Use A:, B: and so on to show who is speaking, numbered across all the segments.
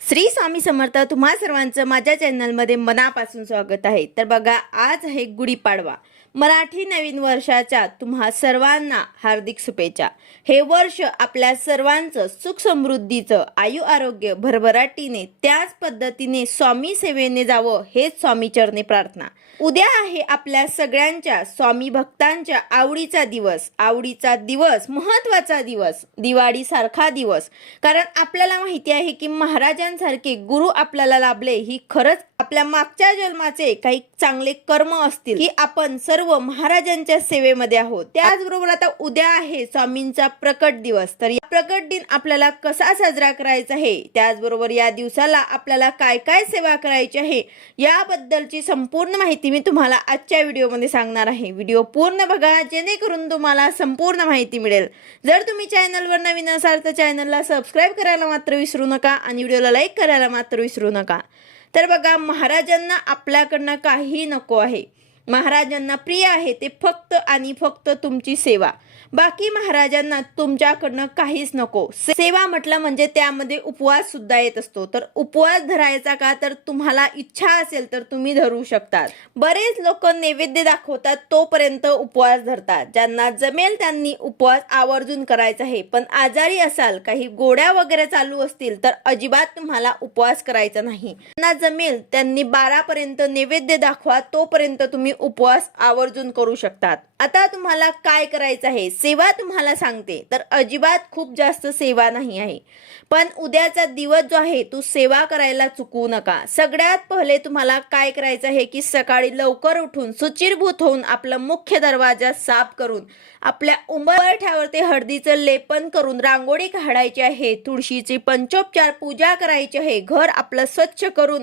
A: श्री स्वामी समर्थ तुम्हा सर्वांचं माझ्या चॅनलमध्ये मनापासून स्वागत आहे. तर बघा आज आहे गुढीपाडवा. मराठी नवीन वर्षाच्या तुम्हा सर्वांना हार्दिक शुभेच्छा. हे वर्ष आपल्या सर्वांचं सुख समृद्धीचं आयु आरोग्य भरभराटीने त्याच पद्धतीने स्वामी सेवेने जावं हेच स्वामी चरणे प्रार्थना. उद्या आहे आपल्या सगळ्यांच्या स्वामी भक्तांच्या आवडीचा दिवस. आवडीचा दिवस महत्त्वाचा दिवस दिवाळी सारखा दिवस. कारण आपल्याला माहिती आहे की महाराजांसारखे गुरु आपल्याला लाभले ही खरंच आपल्या मागच्या जन्माचे काही चांगले कर्म असतील की आपण सर्व महाराजांच्या सेवेमध्ये आहोत. त्याचबरोबर आता उद्या आहे स्वामींचा प्रकट दिवस. तर या प्रकट दिन आपल्याला कसा साजरा करायचा आहे? त्याचबरोबर या दिवसाला आपल्याला काय काय सेवा करायची आहे? याबद्दलची संपूर्ण माहिती मी तुम्हाला आजच्या व्हिडिओमध्ये सांगणार आहे. व्हिडिओ पूर्ण बघा जेणेकरून तुम्हाला संपूर्ण माहिती मिळेल. जर तुम्ही चॅनलवर नवीन असाल तर चॅनलला सबस्क्राईब करायला मात्र विसरू नका आणि व्हिडिओला लाईक करायला मात्र विसरू नका. तर बघा महाराजांना आपल्याकडनं काहीही नको आहे. महाराजांना प्रिय आहे ते फक्त आणि फक्त तुमची सेवा. बाकी महाराजांना तुमच्याकडनं काहीच नको. सेवा म्हटलं म्हणजे त्यामध्ये उपवास सुद्धा येत असतो. तर उपवास धरायचा का? तर तुम्हाला इच्छा असेल तर तुम्ही धरू शकतात. बरेच लोक नैवेद्य दाखवतात तोपर्यंत उपवास धरतात. ज्यांना जमेल त्यांनी उपवास आवर्जून करायचा आहे. पण आजारी असाल काही गोड्या वगैरे चालू असतील तर अजिबात तुम्हाला उपवास करायचा नाही. ज्यांना जमेल त्यांनी बारा पर्यंत नैवेद्य दाखवा तोपर्यंत तुम्ही उपवास आवर्जून करू शकतात. आता तुम्हाला काय करायचं आहे? सेवा तुम्हाला सांगते. तर अजिबात खूप जास्त सेवा नाही आहे. पण उद्याचा दिवस जो आहे तो सेवा करायला चुकवू नका. सगळ्यात पहिले तुम्हाला काय करायचं आहे की सकाळी लवकर उठून सुचिरभूत होऊन आपला मुख्य दरवाजा साफ करून आपल्या उंबरठ्यावरती हळदीचं लेपन करून रांगोळी काढायची आहे तुळशीची पंचोपचार पूजा करायची आहे घर आपलं स्वच्छ करून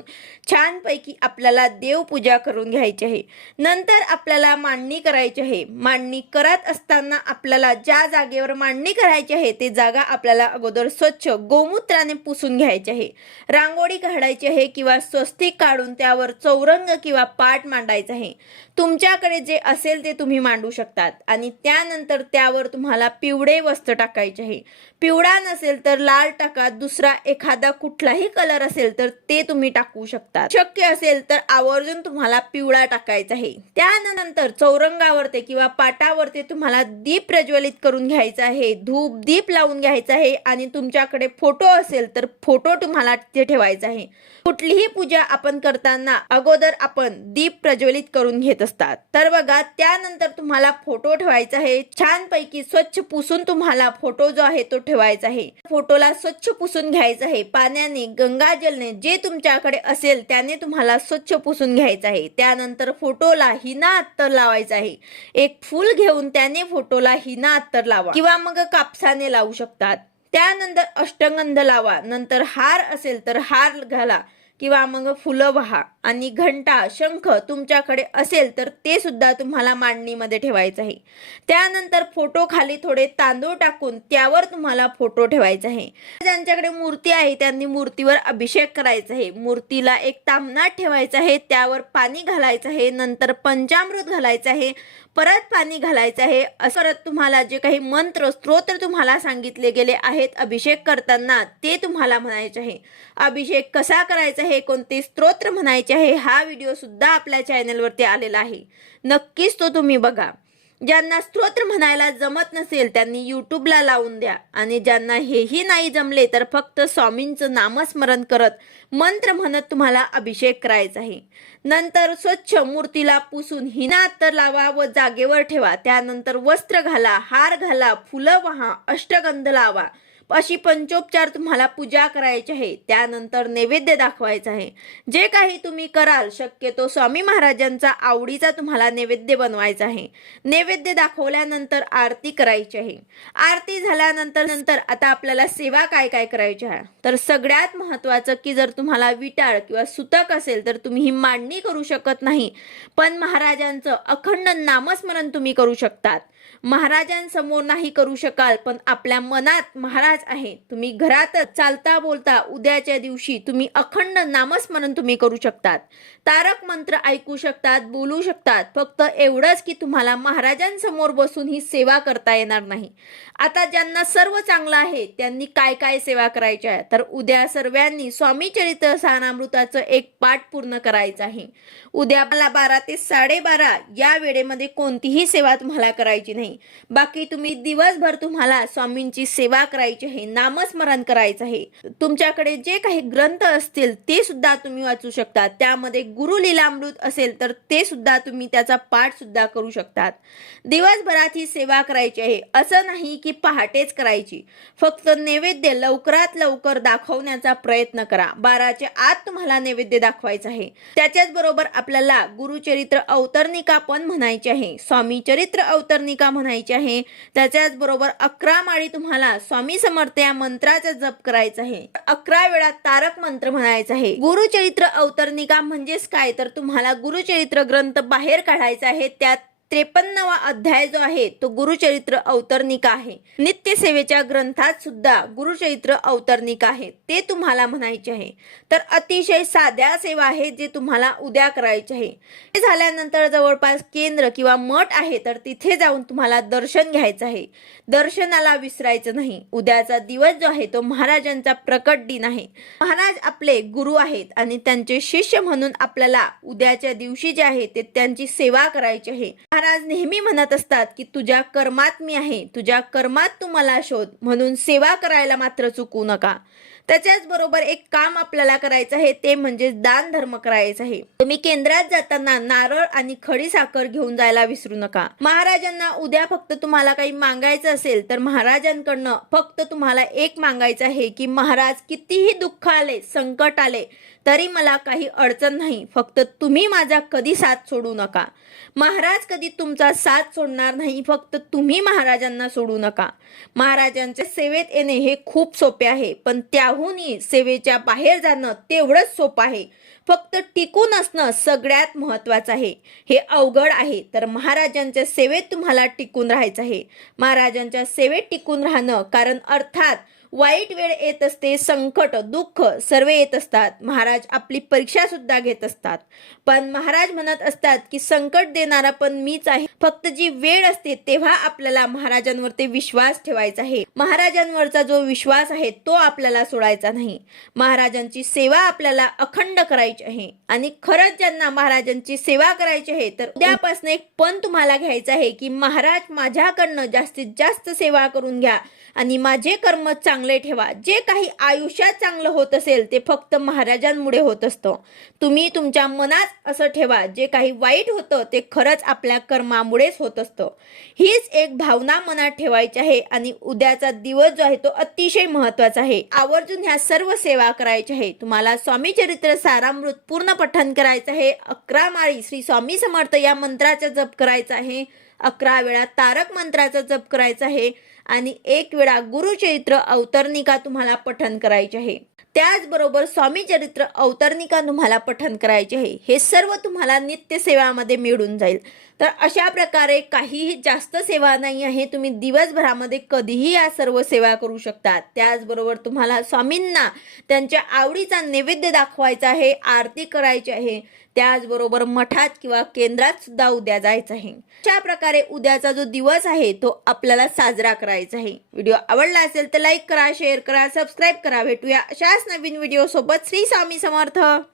A: छानपैकी आपल्याला देवपूजा करून घ्यायची आहे. नंतर आपल्याला मांडणी करायची आहे. मांडणी करत असताना आपल्याला ज्या जागेवर मांडणी करायची आहे ते जागा आपल्याला अगोदर स्वच्छ गोमूत्राने पुसून घ्यायची आहे. रांगोळी काढायची आहे किंवा स्वस्तिक काढून त्यावर चौरंग किंवा पाट मांडायचा आहे. तुमच्याकडे जे असेल ते तुम्ही मांडू शकतात आणि त्यानंतर त्यावर तुम्हाला पिवळे वस्त्र टाकायचे आहे. पिवळा नसेल तर लाल टाका दुसरा एखादा कुठलाही कलर असेल तर ते तुम्ही टाकू शकता शक्य असेल तर आवर्जून तुम्हाला पिवळा टाकायचा आहे. त्यानंतर चौरंगावरती किंवा पाटावरती तुम्हाला दीप प्रज्वलित करून घ्यायचा आहे. धूप दीप लावून घ्यायचा आहे आणि तुमच्याकडे फोटो असेल तर फोटो तुम्हाला तिथे ठेवायचा आहे. कुठलीही पूजा आपण करताना अगोदर आपण दीप प्रज्वलित करून घेत असतात. तर बघा त्यानंतर तुम्हाला फोटो ठेवायचा आहे. छानपैकी स्वच्छ पुसून तुम्हाला फोटो जो आहे तो ठेवायचा आहे. फोटोला स्वच्छ पुसून घ्यायचा आहे. पाण्याने गंगाजलने जे तुमच्याकडे असेल त्याने तुम्हाला स्वच्छ पुसून घ्यायचं आहे. त्यानंतर फोटो फोटोला हिना अत्तर लावायचं आहे. एक फूल घेऊन त्याने फोटोला हिना अत्तर लावा. किंवा मग कापसाने लावू शकतात. त्यानंतर अष्टगंध लावा. नंतर हार असेल तर हार घाला. किंवा मग फुलं वहा आणि घंटा शंख तुमच्याकडे असेल तर ते सुद्धा तुम्हाला मांडणीमध्ये ठेवायचं आहे. त्यानंतर फोटो खाली थोडे तांदूळ टाकून त्यावर तुम्हाला फोटो ठेवायचा आहे. ज्यांच्याकडे मूर्ती आहे त्यांनी मूर्तीवर अभिषेक करायचा आहे. मूर्तीला एक तामनाट ठेवायचं आहे त्यावर पाणी घालायचं आहे नंतर पंचामृत घालायचं आहे परत पाणी घालायचं आहे. असं तुम्हाला जे काही मंत्र स्तोत्र तुम्हाला सांगितले गेले आहेत अभिषेक करताना ते तुम्हाला म्हणायचे आहे. अभिषेक कसा करायचा आहे कोणते स्तोत्र म्हणायचे आहे हा व्हिडिओ सुद्धा आपल्या चॅनलवरती आलेला आहे. नक्कीच तो तुम्ही बघा. ज्यांना स्तोत्र म्हणायला जमत नसेल त्यांनी यूट्यूबला लावून द्या. आणि ज्यांना हेही नाही जमले तर फक्त स्वामींचं नामस्मरण करत मंत्र म्हणत तुम्हाला अभिषेक करायचा आहे. नंतर स्वच्छ मूर्तीला पुसून हिना तर लावा व जागेवर ठेवा. त्यानंतर वस्त्र घाला हार घाला फुलं वहा अष्टगंध लावा. अशी पंचोपचार तुम्हाला पूजा करायची आहे. त्यानंतर नैवेद्य दाखवायचं आहे. जे काही तुम्ही कराल शक्यतो स्वामी महाराजांचा आवडीचा तुम्हाला नैवेद्य बनवायचा आहे. नैवेद्य दाखवल्यानंतर आरती करायची आहे. आरती झाल्यानंतर नंतर आता आपल्याला सेवा काय काय करायची आहे तर सगळ्यात महत्त्वाचं की जर तुम्हाला विटाळ किंवा सुतक असेल तर तुम्ही ही मांडणी करू शकत नाही. पण महाराजांचं अखंड नामस्मरण तुम्ही करू शकतात. महाराजांसमोर नाही करू शकाल पण आपल्या मनात महाराज आहे. तुम्ही घरातच चालता बोलता उद्याच्या दिवशी तुम्ही अखंड नामस्मरण तुम्ही करू शकतात. तारक मंत्र ऐकू शकतात बोलू शकतात. फक्त एवढंच की तुम्हाला महाराजांसमोर बसून ही सेवा करता येणार नाही. आता ज्यांना सर्व चांगलं आहे त्यांनी काय काय सेवा करायच्या आहे तर उद्या सर्वांनी स्वामी चरित्र सारामृताचं एक पाठ पूर्ण करायचं आहे. उद्या मला बारा ते साडेबारा या वेळेमध्ये कोणतीही सेवा तुम्हाला करायची नाही. बाकी तुम्ही दिवसभर तुम्हाला स्वामींची सेवा करायची आहे नामस्मरण करायचं आहे. तुमच्याकडे जे काही ग्रंथ असतील ते सुद्धा तुम्ही वाचू शकता. त्यामध्ये गुरु लीलामृत असेल तर ते सुद्धा तुम्ही त्याचा पाठ सुद्धा करू शकतात. दिवसभरात ही सेवा करायची आहे. असं नाही की पहाटेच करायची. फक्त नैवेद्य लवकरात लवकर दाखवण्याचा प्रयत्न करा. बाराच्या आत तुम्हाला नैवेद्य दाखवायचं आहे. त्याच्याच बरोबर आपल्याला गुरुचरित्र अवतरणिका पण म्हणायची आहे. स्वामी चरित्र अवतरणिका म्हणायची आहे. त्याच्याच बरोबर अकरा माळी तुम्हाला स्वामी समर्थ या मंत्राचा जप करायचा आहे. अकरा वेळा तारक मंत्र म्हणायचा आहे. गुरुचरित्र अवतरणिका म्हणजेच काय? तर तुम्हाला गुरुचरित्र ग्रंथ बाहेर काढायचा आहे. त्यात त्रेपन्नवा अध्याय जो आहे तो गुरुचरित्र अवतरनिका आहे. नित्य सेवेच्या ग्रंथात सुद्धा गुरुचरित्र अवतरनिका आहे. ते तुम्हाला म्हणायचे आहे. तर अतिशय साध्या सेवा आहे जे तुम्हाला उद्या करायचे आहे. हे झाल्यानंतर जवळपास केंद्र किंवा मठ आहे तर तिथे जाऊन तुम्हाला दर्शन घ्यायचं आहे. दर्शनाला विसरायचं नाही. उद्याचा दिवस जो आहे तो महाराजांचा प्रकट दिन आहे. महाराज आपले गुरु आहेत आणि त्यांचे शिष्य म्हणून आपल्याला उद्याच्या दिवशी जे आहे ते त्यांची सेवा करायची आहे. महाराज नेहमी म्हणत असतात की तुझ्या कर्मात मी आहे तुझ्या कर्मात तू मला शोध म्हणून सेवा करायला मात्र चुकू नका. त्याच्याच बरोबर एक काम आपल्याला करायचं आहे ते म्हणजे दान धर्म करायचं आहे. तुम्ही केंद्रात जाताना नारळ आणि खडी साखर घेऊन जायला विसरू नका. महाराजांना उद्या फक्त तुम्हाला काही मागायचं असेल तर महाराजांकडनं फक्त तुम्हाला एक मागायचं आहे की महाराज कितीही दुःख आले संकट आले तरी मला काही अडचण नाही. फक्त तुम्ही माझा कधी साथ सोडू नका. महाराज कधी तुमचा साथ सोडणार नाही. फक्त तुम्ही महाराजांना सोडू नका. महाराजांच्या सेवेत येणे हे खूप सोपे आहे. पण त्याहूनही सेवेच्या बाहेर जाणं तेवढंच सोपं आहे. फक्त टिकून असणं सगळ्यात महत्वाचं आहे. हे अवघड आहे. तर महाराजांच्या सेवेत तुम्हाला टिकून राहायचं आहे. महाराजांच्या सेवेत टिकून राहणं कारण अर्थात वाईट वेळ येत असते संकट दुःख सर्व येत असतात. महाराज आपली परीक्षा सुद्धा घेत असतात. पण महाराज म्हणत असतात की संकट देणारा पण मीच आहे. फक्त जी वेळ असते तेव्हा आपल्याला महाराजांवरती विश्वास ठेवायचा आहे. महाराजांवरचा जो विश्वास आहे तो आपल्याला सोडायचा नाही. महाराजांची सेवा आपल्याला अखंड करायची आहे. आणि खरंच ज्यांना महाराजांची सेवा करायची आहे तर उद्यापासून एक पण तुम्हाला घ्यायचं आहे की महाराज माझ्याकडनं जास्तीत जास्त सेवा करून घ्या. आणि माझे कर्म चांगले चांगले ठेवा. जे काही आयुष्यात चांगलं होत असेल ते फक्त महाराजांमुळे होत असतं. तुम्ही तुमच्या मनात असं ठेवा जे काही वाईट होतं ते खरंच आपल्या कर्मामुळेच होत असतं. हीच एक भावना मनात ठेवायची आहे आणि उद्याचा दिवस जो आहे तो अतिशय महत्त्वाचा आहे. आवर्जून ह्या सर्व सेवा करायच्या आहे तुम्हाला स्वामी चरित्र सारामृत पूर्ण पठण करायचं आहे. अकरा माळी श्री स्वामी समर्थ या मंत्राचा जप करायचा आहे. अकरा वेळा तारक मंत्राचा जप करायचा आहे. आणि एक वेळा गुरुचरित्र अवतरणिका तुम्हाला पठन करायचे आहे. त्याचबरोबर स्वामी चरित्र अवतरणिका तुम्हाला पठन करायचे आहे. हे सर्व तुम्हाला नित्य सेवामध्ये मिळून जाईल. तर अशा प्रकारे काहीही जास्त सेवा नाही आहे. तुम्ही दिवसभरामध्ये कधीही या सर्व सेवा करू शकता त्याचबरोबर तुम्हाला स्वामींना त्यांच्या आवडीचा नैवेद्य दाखवायचा आहे आरती करायची आहे. त्याचबरोबर मठात किंवा केंद्रात सुद्धा उद्या जायचं आहे. अशा प्रकारे उद्याचा जो दिवस आहे तो आपल्याला साजरा करायचा आहे. व्हिडिओ आवडला असेल तर लाईक करा शेअर करा सबस्क्राईब करा. भेटूया अशाच नवीन व्हिडिओ सोबत श्री स्वामी समर्थ.